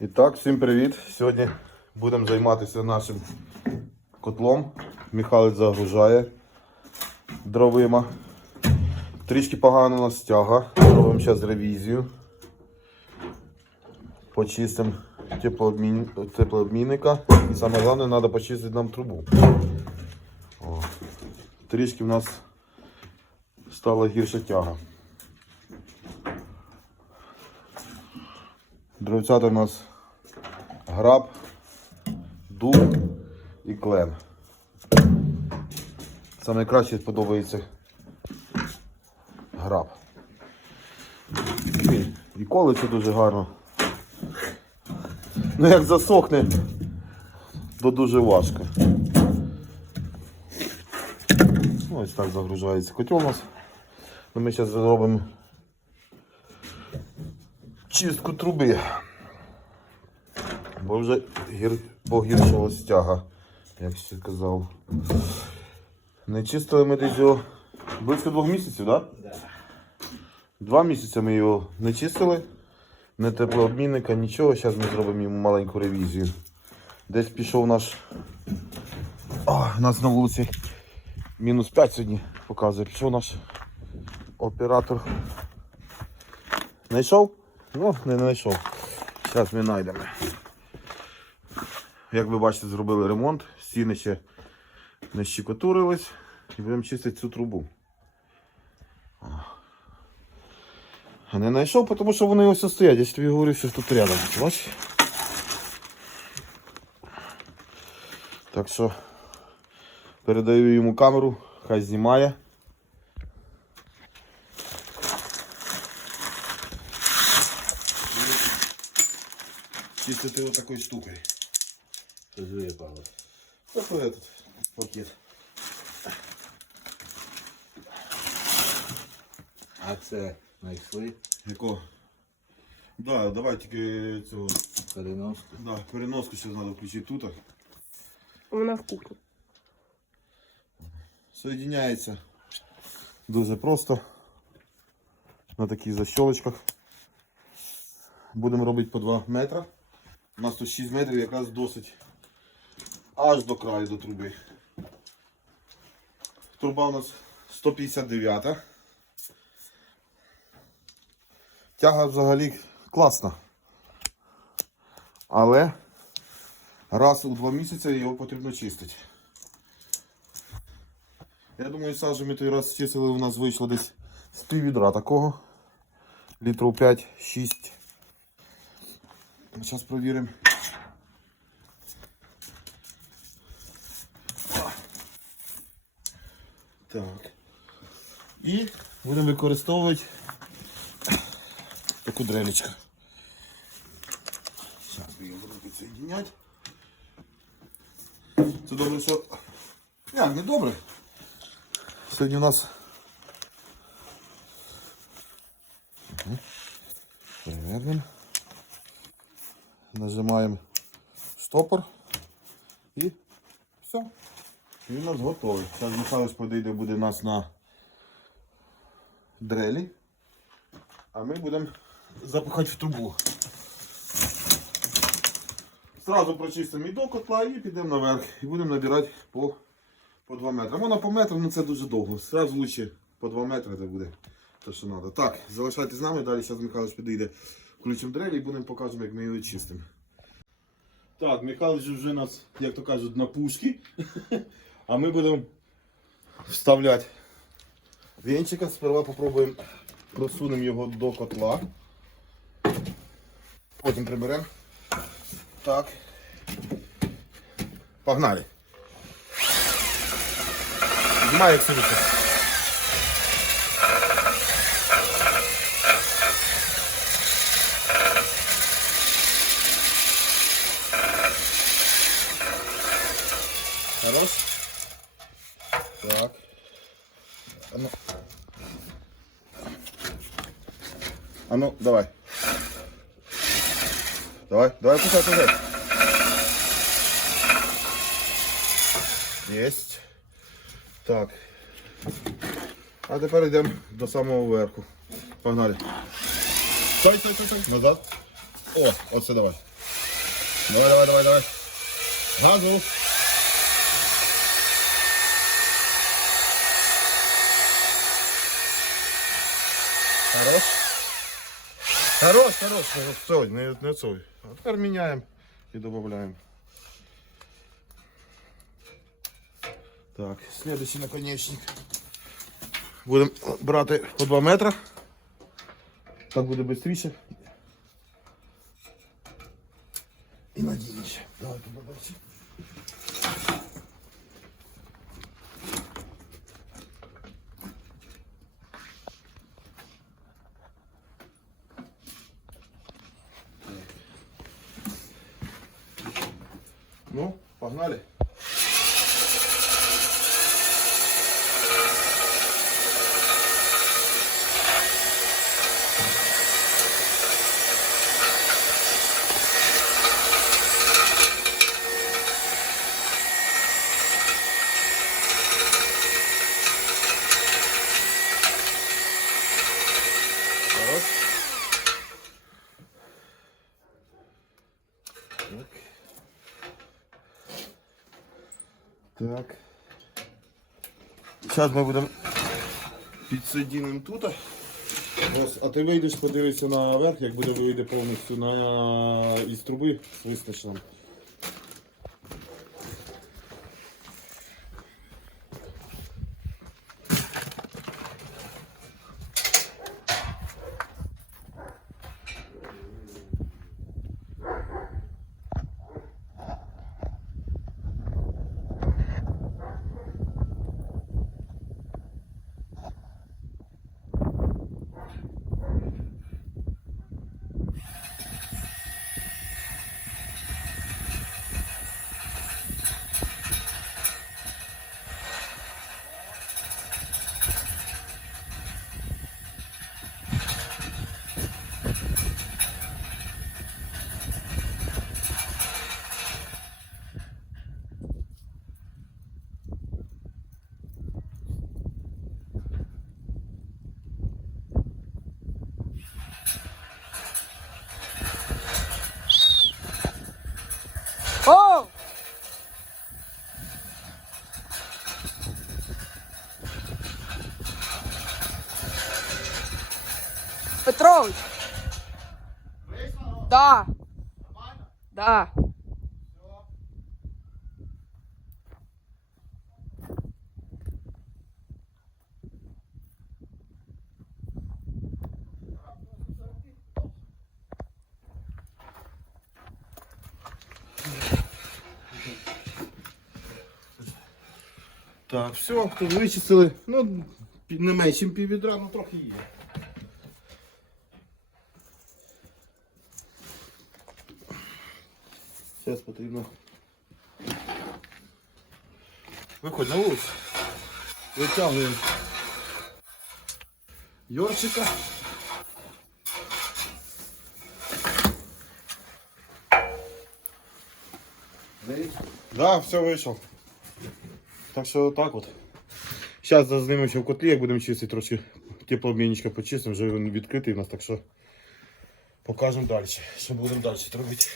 І так, всім привіт! Сьогодні будемо займатися нашим котлом. Михайлович загружає дровима. Трішки погано у нас стяга. Робимо зараз ревізію. Почистимо теплообмін... теплообмінника. І саме головне, треба почистити нам трубу. О. Трішки в нас стала гірша тяга. Дровцята у нас граб, дуб і клен. Саме краще подобається граб. І колиться дуже гарно. Ну як засохне, то дуже важко. Ну, ось так загружається котел у нас. Ну, Ми зараз зробимо чистку труби. Бо вже гір... погіршила стяга, як ще казав. Не чистили ми десь його близько двох місяців, так? Да? Два місяці ми його не чистили, не теплообмінника, нічого. Зараз ми зробимо йому маленьку ревізію. Десь пішов наш. О, нас на вулиці мінус 5 сьогодні показує. Пішов наш оператор. Знайшов? Ну, не знайшов. Зараз ми знайдемо. Як ви бачите, зробили ремонт, стіни ще не щекотурились і будемо чистити цю трубу. Не знайшов, тому що вони ось стоять. Я ж тобі говорю, що тут рядом. Бачиш? Так що передаю йому камеру, хай знімає. Чистити отакою штукою. Що ж випало? Такой этот пакет. А це знайшли Яко? Да, давай тільки цього. переноску. Да, переноску ще треба включити тут. Вона в кухні. Соєдиняється дуже просто. На таких защолочках. Будемо робити по 2 метри. У нас тут 6 метрів якраз досить аж до краю до труби. Труба у нас 159. Тяга взагалі класна. Але раз у два місяці його потрібно чистити. Я думаю, сажу ми той раз чистили, у нас вийшло десь з пів відра такого. Літрів 5-6. Зараз провіримо. Так. І будемо використовувати таку дрелечку. Зараз ми його будемо підсоєдиняти. Це добре, що... Як, не добре. Сьогодні у нас Нажимаємо стопор і все. І він у нас готовий. Зараз Михайлович подійде буде нас на дрелі. А ми будемо запихати в трубу. Зразу прочистимо і до котла і підемо наверх. І будемо набирати по, по 2 метри. Можна по метру, але це дуже довго. Зразу лучше по 2 метри це буде те, що треба. Так, залишайтесь з нами, далі зараз Михайлович підійде. Включимо дрелі і будемо покажемо, як ми його чистимо. Так, Михайлович вже нас, як то кажуть, на пушки. А ми будемо вставляти венчика. Сперва попробуємо просунемо його до котла. Потім приберемо. Так. Погнали. Знімай як Хорош. Так. А ну. А ну, давай. Давай, давай, пускай, пускай. Єсть. Так. А тепер йдемо до самого верху. Погнали. Стой, стой, стой, стой. Назад. О, оце давай. Давай, давай, давай, давай. Газу. Хорош. Хорош, хорош, хорош. Все, не, не цой. А тепер міняємо і додаємо. Так, следующий наконечник. Будемо брати по 2 метри. Так буде швидше. І надійніше. Давай побачимо. Зараз ми будемо підсоединимо тут. Ось, а ти вийдеш, подивишся наверх, як буде вийде повністю на із труби свистиш нам. О! Петрович. Да. Да. Так, все, вичистили. Ну, не менше, ніж пів ну трохи є. Зараз потрібно. Виходь на вулицю. Витягуємо Йорчика. Да, все вийшов. Так що так от. Зараз зазнимемося в котлі, як будемо чистити, трошки теплообмінничка почистимо, вже він відкритий у нас, так що покажемо далі, що будемо далі робити.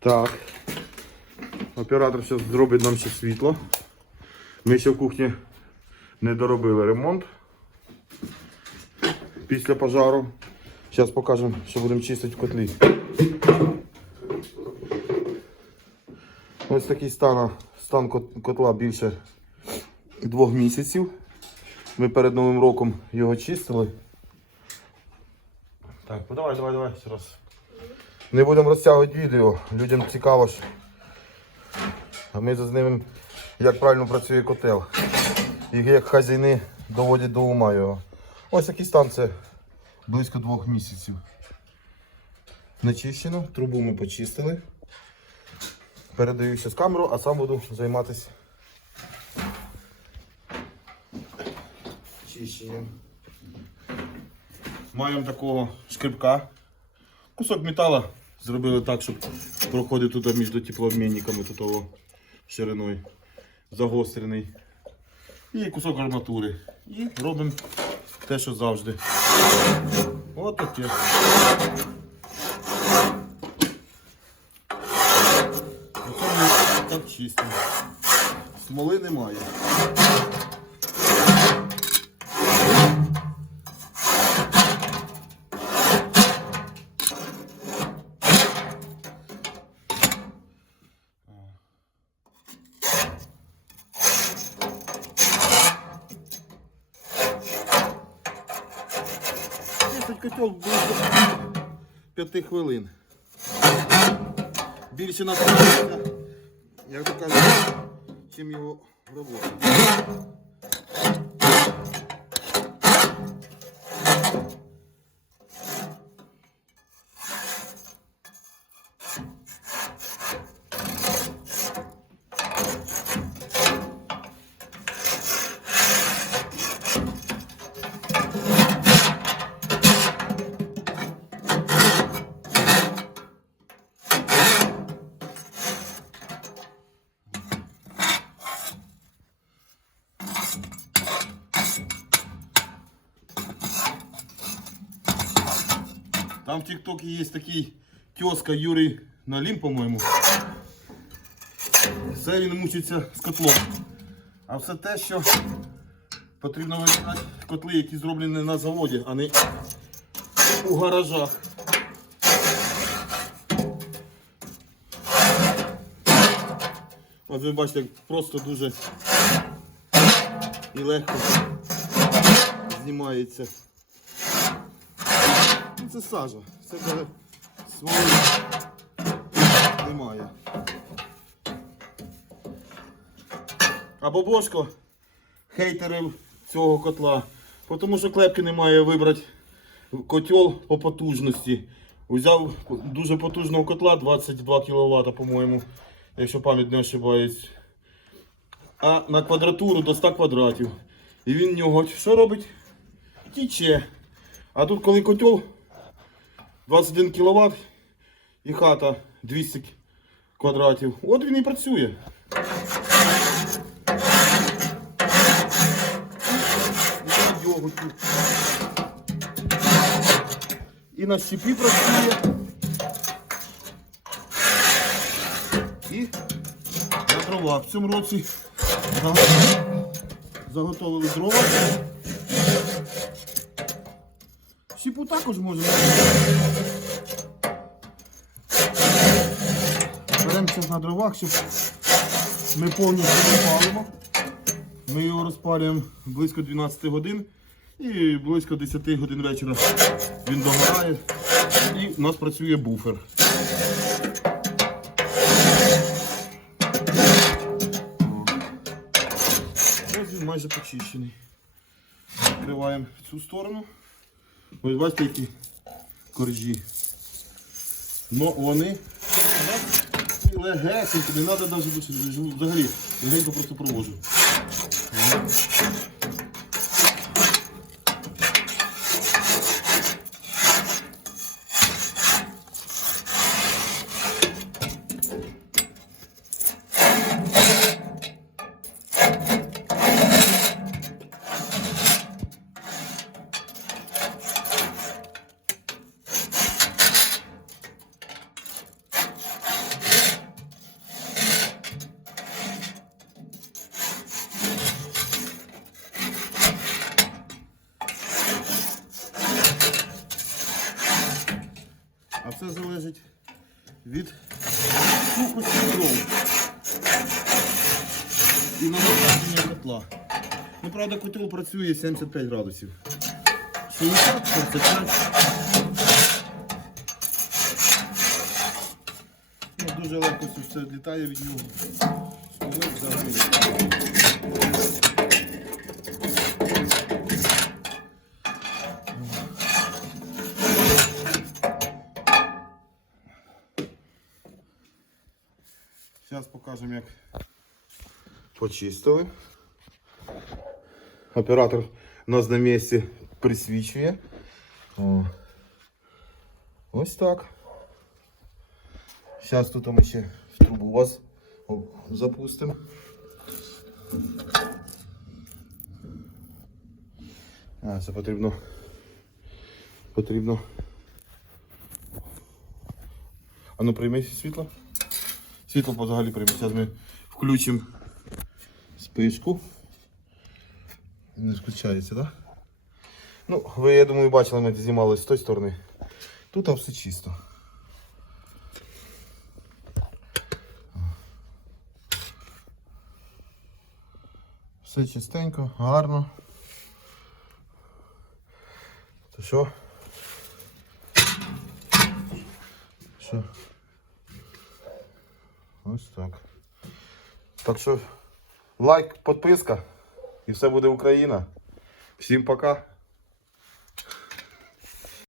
Так. Оператор зараз зробить нам ще світло. Ми ще в кухні не доробили ремонт після пожару. Зараз покажемо, що будемо чистити в котлі. Ось такий стан, стан котла більше двох місяців. Ми перед Новим роком його чистили. Так, ну давай, давай, давай ще раз. Не будемо розтягувати відео, людям цікаво ж. А ми зазнімемо, як правильно працює котел. І як хазяїни доводять до ума його. Ось який стан це близько двох місяців. Начищено, трубу ми почистили. Передаю зараз камеру, а сам буду займатися почищенням. Маємо такого шкребка. Кусок металу зробили так, щоб проходив тут між теплообмінниками тут шириною. Загострений. І кусок арматури. І робимо те, що завжди. От таке. Оце так чистимо. Смоли немає. Котел близько 5 хвилин. Більше насправді, як то кажуть, чим його робота. Там в ТикТоке есть такий тезка Юрій Налім, по-моєму. Все він мучиться з котлом. А все те, що потрібно вибирати котли, які зроблені на заводі, а не у гаражах. От ви бачите, просто дуже і легко знімається. Ну, Це сажа. Це даже свої немає. А бобошко хейтерів цього котла. Тому що клепки немає вибрати котел по потужності. Взяв дуже потужного котла 22 кВт, по-моєму, якщо пам'ять не ошибається. А на квадратуру до 100 квадратів. І він в нього що робить? Тіче. А тут коли котел 21 кВт і хата 200 квадратів. От він і працює. І на. Щепі працює. І на дрова. В цьому році заготовили дрова. Щепу також можна. Беремося на дровах, щоб ми повністю не. Ми його розпалюємо близько 12 годин і близько 10 годин вечора він догорає і у нас працює буфер. Ось він майже почищений. Відкриваємо цю сторону. Ось бачите, які коржі. Ну вони легесенькі, не треба навіть. Взагалі, легенько просто провожу. А все залежить від сухості дров і навантаження котла. Ну, правда, котел працює 75 градусів. 60, 65. Ну, дуже легко все відлітає від нього. Зараз покажемо, як почистили. Оператор нас на місці присвічує. О. Ось так. Зараз тут ми ще в трубу вас запустимо. А, це потрібно. Потрібно. А ну прийми світло. Світло взагалі прийме. Зараз ми включимо спишку. Не включається, так? Ну, ви, я думаю, бачили, ми знімали з тої сторони. Тут все чисто. Все чистенько, гарно. То що? Що? Ось так. Так що лайк, підписка і все буде Україна. Всім пока.